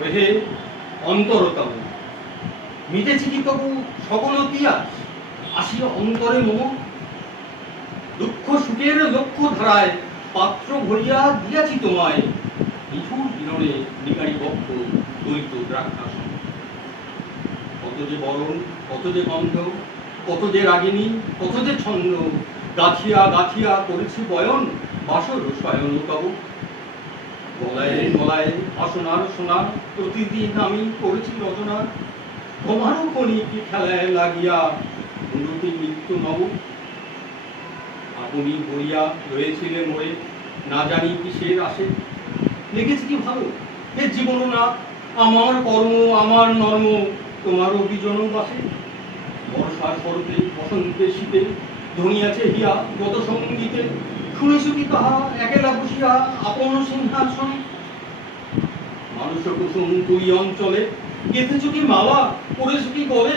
ওহে অন্তরতম। মিটেছি কি তবু সকল তিয়াস আসিয়া অন্তরে মম। দুঃখ সুখের লক্ষ্য ধারায় পাত্র ভরিয়া দিয়াছি তোমায়। নিঠুর বিনরে নিকারি বক্ষ দৈত দ্রাক্ষাসন। কত যে বরণ, কত যে গন্ধ, কত যে রাগিনী, কত যে ছন্দ, গাথিয়া গাথিয়া করেছি বয়ন, বাসর শয়ন তব। গলায় গলায় আসনার সোনা প্রতিদিন আমি করেছি রচনা। তোমারও কণিক খেলায় লাগিয়া উন্নতি মৃত্যু নব আপনি ভরিয়া রয়েছিলে মোরে, না জানি কিসের আসে। লেগেছে কি ভালো? হে জীবন না, আমার কর্ম, আমার নর্ম, তোমার অভিজন বাসে। বর্ষার শরতে বসন্তে শীতে ধনিয়াছে হিয়া গত সঙ্গীতে। শুনেছো তাহা একেলা বসিয়া আপন সিংহাসনে। মানুষ কুসুম তুই অঞ্চলে। গেথেছ কি মালা করেছ কি গলে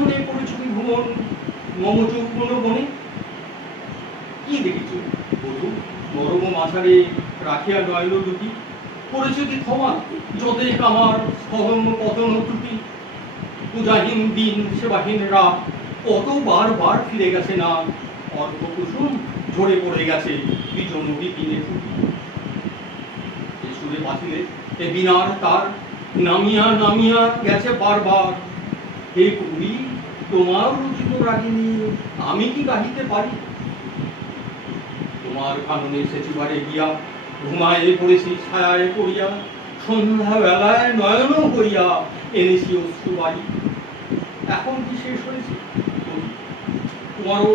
মনে করেছ কি ভুবন মম চোখ কোনো বনে কি দেখেছ বধু? নরম মাঝারে রাখিয়া নয়ন দুটি। করেছ কি ক্ষমা যতে আমার স্থলম পতন ত্রুটি। পূজাহীন দিন সেবাহীন রাত কত বার বার ফিরে গেছে না। অর্ঘ কুসুম ঝরে পড়ে গেছে। বিজন বিপিনে ফুটি এ সুরে বাঁচিলে এ বিনার তার নামিয়া নামিয়া গেছে বারবার। হে কবি তোমার রচিত রাগিনী, আমি কি গাহিতে পারি? তোমার কাননে সেচিবারে গিয়া ঘুমায়ে পড়েছি, ছায়ায় পড়িয়া সন্ধ্যা বেলায় নয়ন হইয়া এনেছি অশ্রু বাড়ি এখন কি শেষ হয়েছে? তোমারও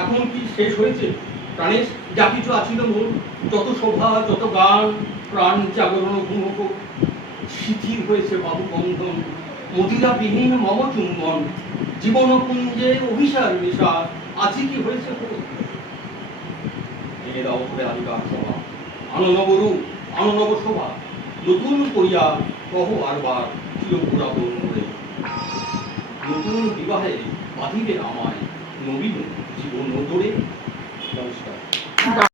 এখন কি শেষ হয়েছে? প্রাণেশ যা কিছু আছিল মোর যত শোভা যত গান প্রাণ জাগরণ ঘুমক। শিথিল হয়েছে বাবু বন্ধন। মদিরা বিহীন মম চুম্বন। জীবন কুঞ্জে অভিসার নেশা। আজি কি হয়েছে দাও করে সভা। আননবরু আননব শোভা। নতুন করিয়া কহ আরবার চির পুরাতন নতুন বিবাহে বাঁধিবে আমায়। নবীন জীবন দরে নমস্কার।